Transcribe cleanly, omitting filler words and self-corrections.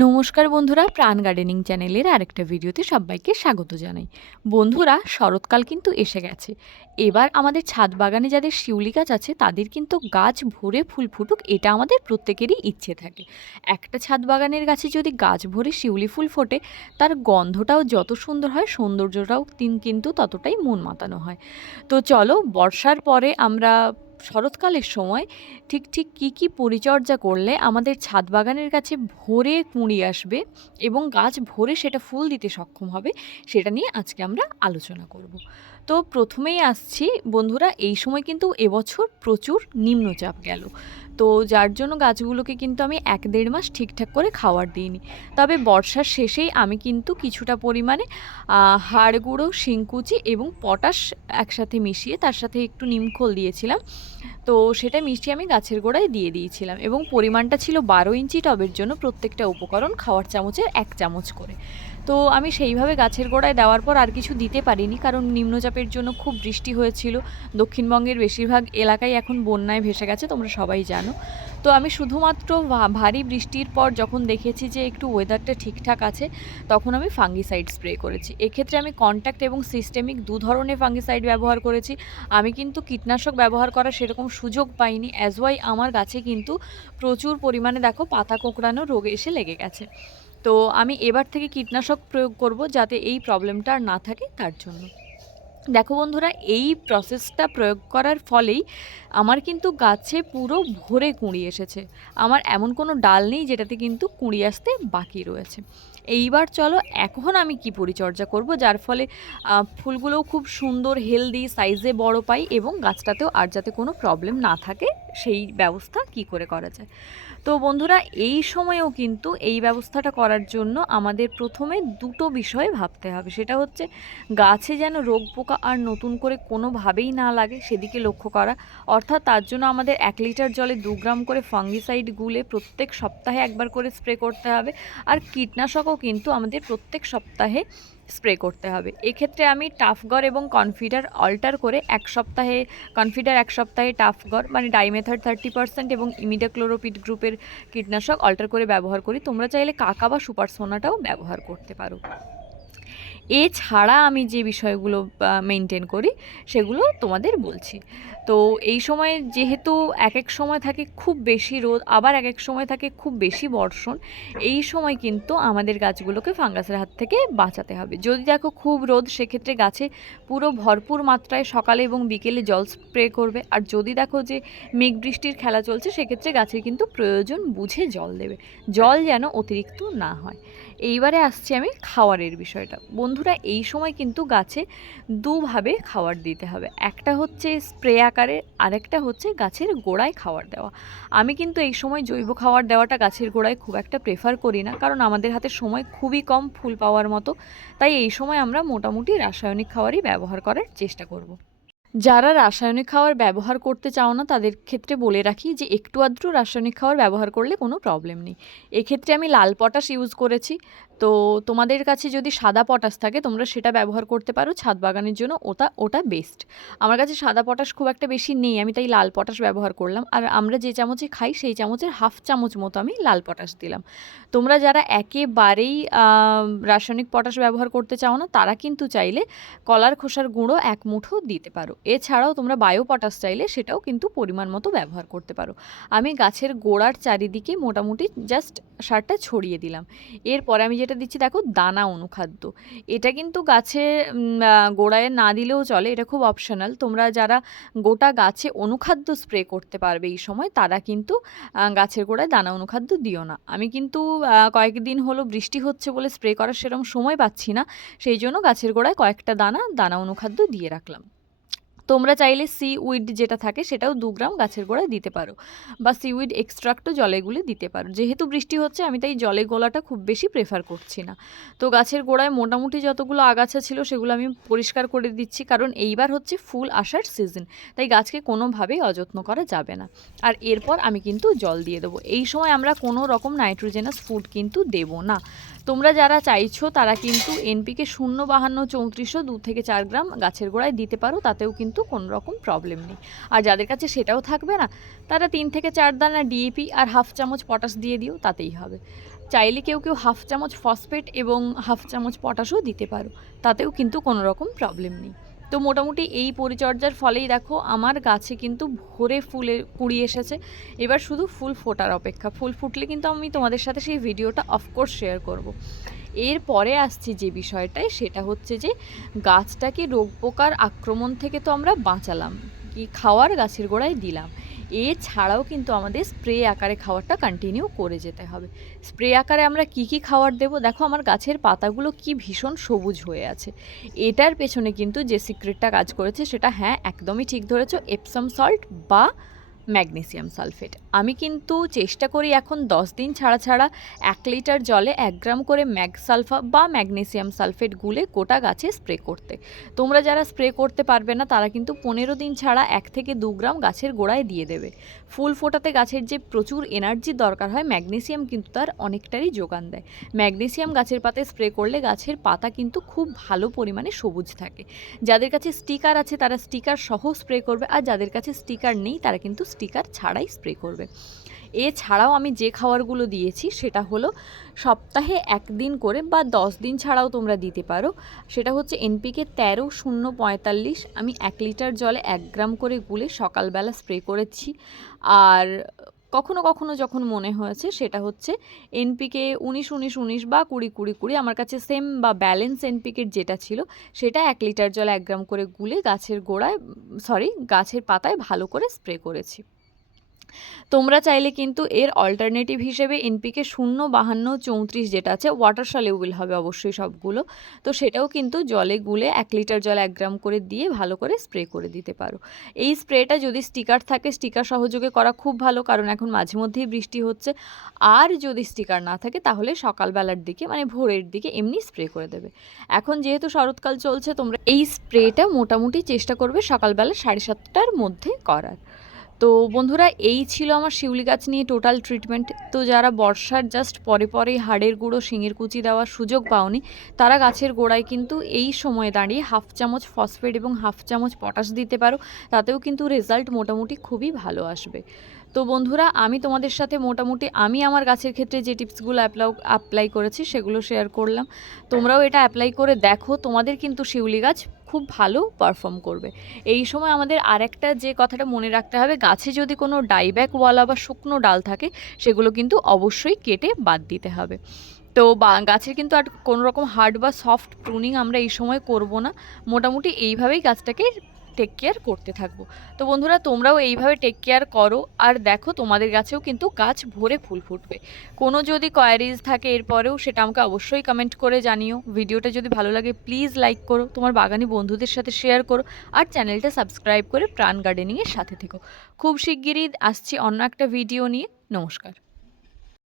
নমস্কার বন্ধুরা, প্রাণ গার্ডেনিং চ্যানেলের আরেকটা ভিডিওতে সবাইকে স্বাগত জানাই। বন্ধুরা, শরৎকাল কিন্তু এসে গেছে। এবার আমাদের ছাদ বাগানে যাদের শিউলি গাছ আছে তাদের কিন্তু গাছ ভরে ফুল ফুটুক, এটা আমাদের প্রত্যেকেরই ইচ্ছে থাকে। একটা ছাদ বাগানের গাছে যদি গাছ ভরে শিউলি ফুল ফোটে, তার গন্ধটাও যত সুন্দর হয়, সৌন্দর্যটাও কিন্তু ততটাই মন মাতানো হয়। তো চলো, বর্ষার পরে আমরা শরৎকালের সময় ঠিক ঠিক কী পরিচর্যা করলে আমাদের ছাদ বাগানের কাছে ভরে কুঁড়ি আসবে এবং গাছ ভরে সেটা ফুল দিতে সক্ষম হবে, সেটা নিয়ে আজকে আমরা আলোচনা করব। তো প্রথমেই আসছি বন্ধুরা, এই সময় কিন্তু এবছর প্রচুর নিম্নচাপ গেল। তো যার জন্য গাছগুলোকে কিন্তু আমি 1-1.5 মাস ঠিকঠাক করে খাবার দিইনি। তবে বর্ষার শেষেই আমি কিন্তু কিছুটা পরিমাণে হাড় গুঁড়ো, শিংকুচি এবং পটাশ একসাথে মিশিয়ে তার সাথে একটু নিমখোল দিয়েছিলাম। তো সেটা মিশিয়ে আমি গাছের গোড়ায় দিয়ে দিয়েছিলাম এবং পরিমাণটা ছিল 12 ইঞ্চি টবের জন্য প্রত্যেকটা উপকরণ খাওয়ার চামচের 1 চামচ করে। তো আমি সেইভাবে গাছের গোড়ায় দেওয়ার পর আর কিছু দিতে পারিনি, কারণ নিম্নচাপের জন্য খুব বৃষ্টি হয়েছিল। দক্ষিণবঙ্গের বেশিরভাগ এলাকায় এখন বন্যায় ভেসে গেছে, তোমরা সবাই জানো। তো আমি শুধুমাত্র ভারী বৃষ্টির পর যখন দেখেছি যে একটু ওয়েদারটা ঠিকঠাক আছে, তখন আমি ফাঙ্গিসাইড স্প্রে করেছি। এক্ষেত্রে আমি কন্ট্যাক্ট এবং সিস্টেমিক 2 ধরনের ফাঙ্গিসাইড ব্যবহার করেছি। আমি কিন্তু কীটনাশক ব্যবহার করার সেরকম সুযোগ পাইনি, অ্যাজ ওয়াই আমার গাছে কিন্তু প্রচুর পরিমাণে দেখো পাতা কোঁকড়ানো রোগ এসে লেগে গেছে। তো আমি এবার থেকে কীটনাশক প্রয়োগ করব যাতে এই প্রবলেমটা আর না থাকে, তার জন্য। দেখো বন্ধুরা, এই প্রসেসটা প্রয়োগ করার ফলেই আমার কিন্তু গাছে পুরো ভরে কুঁড়ি এসেছে। আমার এমন কোনো ডাল নেই যেটাতে কিন্তু কুঁড়ি আসতে বাকি রয়েছে। এইবার চলো, এখন আমি কি পরিচর্যা করব যার ফলে ফুলগুলোও খুব সুন্দর হেলদি সাইজে বড় পাই এবং গাছটাতেও আর যাতে কোনো প্রবলেম না থাকে, সেই ব্যবস্থা কি করে করা যায়। তো বন্ধুরা, এই সময়েও কিন্তু এই ব্যবস্থাটা করার জন্য আমাদের প্রথমে দুটো বিষয় ভাবতে হবে। সেটা হচ্ছে গাছে যেন রোগ পোকা আর নতুন করে কোনোভাবেই না লাগে সেদিকে লক্ষ্য করা। অর্থাৎ তার জন্য আমাদের 1 লিটার জলে 2 গ্রাম করে ফাঙ্গিসাইড গুলে প্রত্যেক সপ্তাহে একবার করে স্প্রে করতে হবে। আর কীটনাশকও কিন্তু আমাদের প্রত্যেক সপ্তাহে স্প্রে করতে হবে। এক্ষেত্রে আমি টাফগর এবং কনফিডার অল্টার করে 1 সপ্তাহে কনফিডার, 1 সপ্তাহে টাফগর মানে ডাইমেথাড 30% এবং ইমিডাক্লোরোপিড গ্রুপের কীটনাশক অল্টার করে ব্যবহার করি। তোমরা চাইলে কাকা বা সুপার সোনাটাও ব্যবহার করতে পারো। এছাড়া আমি যে বিষয়গুলো মেনটেন করি সেগুলো তোমাদের বলছি। তো এই সময় যেহেতু এক এক সময় থাকে খুব বেশি রোদ, আবার এক এক সময় থাকে খুব বেশি বর্ষণ, এই সময় কিন্তু আমাদের গাছগুলোকে ফাঙ্গাসের হাত থেকে বাঁচাতে হবে। যদি দেখো খুব রোদ, সেক্ষেত্রে গাছে পুরো ভরপুর মাত্রায় সকালে এবং বিকেলে জল স্প্রে করবে। আর যদি দেখো যে মেঘ বৃষ্টির খেলা চলছে, সেক্ষেত্রে গাছের কিন্তু প্রয়োজন বুঝে জল দেবে, জল যেন অতিরিক্ত না হয়। এইবারে আসছি আমি খাওয়ারের বিষয়টা। বন্ধুরা, এই সময় কিন্তু গাছে দুভাবে খাবার দিতে হবে। একটা হচ্ছে স্প্রে আকারে, আরেকটা হচ্ছে গাছের গোড়ায় খাবার দেওয়া। আমি কিন্তু এই সময় জৈব খাবার দেওয়াটা গাছের গোড়ায় খুব একটা প্রেফার করি না, কারণ আমাদের হাতে সময় খুবই কম ফুল পাওয়ার মতো। তাই এই সময় আমরা মোটামুটি রাসায়নিক খাবারই ব্যবহার করার চেষ্টা করব। যারা রাসায়নিক খাবার ব্যবহার করতে চাও না, তাদের ক্ষেত্রে বলে রাখি যে একটু আধটু রাসায়নিক খাবার ব্যবহার করলে কোনো প্রবলেম নেই। এক্ষেত্রে আমি লাল পটাশ ইউজ করেছি। তো তোমাদের কাছে যদি সাদা পটাশ থাকে, তোমরা সেটা ব্যবহার করতে পারো ছাদ বাগানের জন্য, ওটা বেস্ট। আমার কাছে সাদা পটাশ খুব একটা বেশি নেই, আমি তাই লাল পটাশ ব্যবহার করলাম। আর আমরা যে চামচে খাই সেই চামচের হাফ চামচ মতো আমি লাল পটাশ দিলাম। তোমরা যারা একেবারেই রাসায়নিক পটাশ ব্যবহার করতে চাও না, তারা কিন্তু চাইলে কলার খোসার গুঁড়ো 1 মুঠো দিতে পারো। এছাড়াও তোমরা বায়ো পটাশ চাইলে সেটাও কিন্তু পরিমাণ মতো ব্যবহার করতে পারো। আমি গাছের গোড়ার চারিদিকে মোটামুটি জাস্ট সারটা ছড়িয়ে দিলাম। এরপরে আমি যেটা দিচ্ছি দেখো, দানা অনুখাদ্য। এটা কিন্তু গাছে গোড়ায় না দিলেও চলে, এটা খুব অপশনাল। তোমরা যারা গোটা গাছে অনুখাদ্য স্প্রে করতে পারবে এই সময়, তারা কিন্তু গাছের গোড়ায় দানা অনুখাদ্য দিও না। আমি কিন্তু কয়েকদিন হলো বৃষ্টি হচ্ছে বলে স্প্রে করার সেরকম সময় পাচ্ছি না, সেই জন্য গাছের গোড়ায় কয়েকটা দানা অনুখাদ্য দিয়ে রাখলাম। তোমরা চাইলে সিউইড যেটা থাকে সেটাও 2 গ্রাম গাছের গোড়ায় দিতে পারো, বা সিউইড এক্সট্রাক্টও জলে গুলে দিতে পারো। যেহেতু বৃষ্টি হচ্ছে, আমি তাই জলে গোলাটা খুব বেশি প্রেফার করছি না। তো গাছের গোড়ায় মোটামুটি যতগুলো আগাছা ছিল সেগুলো আমি পরিষ্কার করে দিচ্ছি, কারণ এইবার হচ্ছে ফুল আসার সিজন, তাই গাছকে কোনোভাবেই অযত্ন করা যাবে না। আর এরপর আমি কিন্তু জল দিয়ে দেবো। এই সময় আমরা কোনো রকম নাইট্রোজেনাস ফুড কিন্তু দেবো না। তোমরা যারা চাইছো তারা কিন্তু এনপিকে 052 34 2 থেকে 4 গ্রাম গাছের গোড়ায় দিতে পারো, তাতেও কিন্তু কোনো রকম প্রবলেম নেই। আর যাদের কাছে সেটাও থাকবে না, তারা 3 থেকে 4 দানা ডিএপি আর হাফ চামচ পটাশ দিয়ে দিও, তাতেই হবে। চাইলে কেউ কেউ হাফ চামচ ফসফেট এবং হাফ চামচ পটাশও দিতে পারো, তাতেও কিন্তু কোনো রকম প্রবলেম নেই। তো মোটামুটি এই পরিচর্যার ফলেই দেখো আমার গাছে কিন্তু ভরে ফুলের কুড়ি এসেছে। এবার শুধু ফুল ফোটার অপেক্ষা। ফুল ফুটলে কিন্তু আমি তোমাদের সাথে সেই ভিডিওটা অফকোর্স শেয়ার করব। এরপরে আসছি যে বিষয়টায়, সেটা হচ্ছে যে গাছটাকে রোগ পোকার আক্রমণ থেকে তো আমরা বাঁচালাম, কি খাওয়ার গাছের গোড়ায় দিলাম, এছাড়াও কিন্তু আমাদের স্প্রে আকারে খাওয়ারটা কন্টিনিউ করে যেতে হবে। স্প্রে আকারে আমরা কি কি খাওয়ার দেবো, দেখো আমার গাছের পাতাগুলো কি ভীষণ সবুজ হয়ে আছে। এটার পেছনে কিন্তু যে সিক্রেটটা কাজ করেছে সেটা, হ্যাঁ একদমই ঠিক ধরেছো, এপসাম সল্ট বা ম্যাগনেসিয়াম সালফেট। আমি কিন্তু চেষ্টা করি এখন 10 দিন ছাড়া ছাড়া 1 লিটার জলে 1 গ্রাম করে ম্যাগ সালফা বা ম্যাগনেসিয়াম সালফেট গুলে গোটা গাছে স্প্রে করতে। তোমরা যারা স্প্রে করতে পারবে না তারা কিন্তু 15 দিন ছাড়া 1 থেকে 2 গ্রাম গাছের গোড়ায় দিয়ে দেবে। ফুল ফোটাতে গাছের যে প্রচুর এনার্জি দরকার হয়, ম্যাগনেসিয়াম কিন্তু তার অনেকটারই যোগান দেয়। ম্যাগনেসিয়াম গাছের পাতায় স্প্রে করলে গাছের পাতা কিন্তু খুব ভালো পরিমাণে সবুজ থাকে। যাদের কাছে স্টিকার আছে তারা স্টিকার সহ স্প্রে করবে, আর যাদের কাছে স্টিকার নেই তারা কিন্তু স্টিকার ছাড়াই স্প্রে করবে। এছাড়াও আমি যে খাবারগুলো দিয়েছি সেটা হলো সপ্তাহে 1 দিন করে বা 10 দিন ছাড়াও তোমরা দিতে পারো। সেটা হচ্ছে এনপিকে 13-0-45 আমি 1 লিটার জলে 1 গ্রাম করে গুলে সকালবেলা স্প্রে করেছি। আর কখনো কখনো যখন মনে হয়েছে সেটা হচ্ছে এনপিকে 19-19-19 বা 20-20-20, আমার কাছে সেম বা ব্যালেন্স এনপিকের যেটা ছিল সেটা 1 লিটার জলে 1 গ্রাম করে গুলে গাছের গোড়ায় গাছের পাতায় ভালো করে স্প্রে করেছি। তোমরা চাইলে কিন্তু এর অল্টারনেটিভ হিসেবে এনপিকে 0-52-34 যেটা আছে, ওয়াটার সলিউবল হবে অবশ্যই সবগুলো, তো সেটাও কিন্তু জলে গুলে 1 লিটার জলে 1 গ্রাম করে দিয়ে ভালো করে স্প্রে করে দিতে পারো। এই স্প্রেটা যদি স্টিকার থাকে স্টিকার সহযোগে করা খুব ভালো, কারণ এখন মাঝে মধ্যেই বৃষ্টি হচ্ছে। আর যদি স্টিকার না থাকে তাহলে সকালবেলার দিকে মানে ভোরের দিকে এমনি স্প্রে করে দেবে। এখন যেহেতু শরৎকাল চলছে, তোমরা এই স্প্রেটা মোটামুটি চেষ্টা করবে সকালবেলা 7:30টার মধ্যে করার। তো বন্ধুরা, এই ছিল আমার শিউলি গাছ নিয়ে টোটাল ট্রিটমেন্ট। তো যারা বর্ষার জাস্ট পরে পরেই হাড়ের গুঁড়ো শিঙের কুচি দেওয়ার সুযোগ পাওনি, তারা গাছের গোড়ায় কিন্তু এই সময়ে দাঁড়িয়ে হাফ চামচ ফসফেট এবং হাফ চামচ পটাশ দিতে পারো, তাতেও কিন্তু রেজাল্ট মোটামুটি খুবই ভালো আসবে। তো বন্ধুরা, আমি তোমাদের সাথে মোটামুটি আমি আমার গাছের ক্ষেত্রে যে টিপসগুলো অ্যাপ্লাই করেছি সেগুলো শেয়ার করলাম। তোমরাও এটা অ্যাপ্লাই করে দেখো, তোমাদের কিন্তু শিউলি গাছ খুব ভালো পারফর্ম করবে। এই সময় আমাদের আরেকটা যে কথাটা মনে রাখতে হবে, গাছে যদি কোনো ডাইব্যাকওয়ালা বা শুকনো ডাল থাকে সেগুলো কিন্তু অবশ্যই কেটে বাদ দিতে হবে। তো গাছের কিন্তু আর কোনো রকম হার্ড বা সফট প্রুনিং আমরা এই সময় করব না। মোটামুটি এইভাবেই গাছটাকে টেক কেয়ার করতে থাকবো। তো বন্ধুরা, তোমরাও এইভাবে টেক কেয়ার করো, আর দেখো তোমাদের গাছেও কিন্তু গাছ ভরে ফুল ফুটবে। কোনো যদি কোয়ারিজ থাকে এরপরেও সেটা আমাকে অবশ্যই কমেন্ট করে জানিও। ভিডিওটা যদি ভালো লাগে প্লিজ লাইক করো, তোমার বাগানি বন্ধুদের সাথে শেয়ার করো, আর চ্যানেলটা সাবস্ক্রাইব করে প্রাণ গার্ডেনিংয়ের সাথে থেকো। খুব শিগগিরই আসছি অন্য একটা ভিডিও নিয়ে। নমস্কার।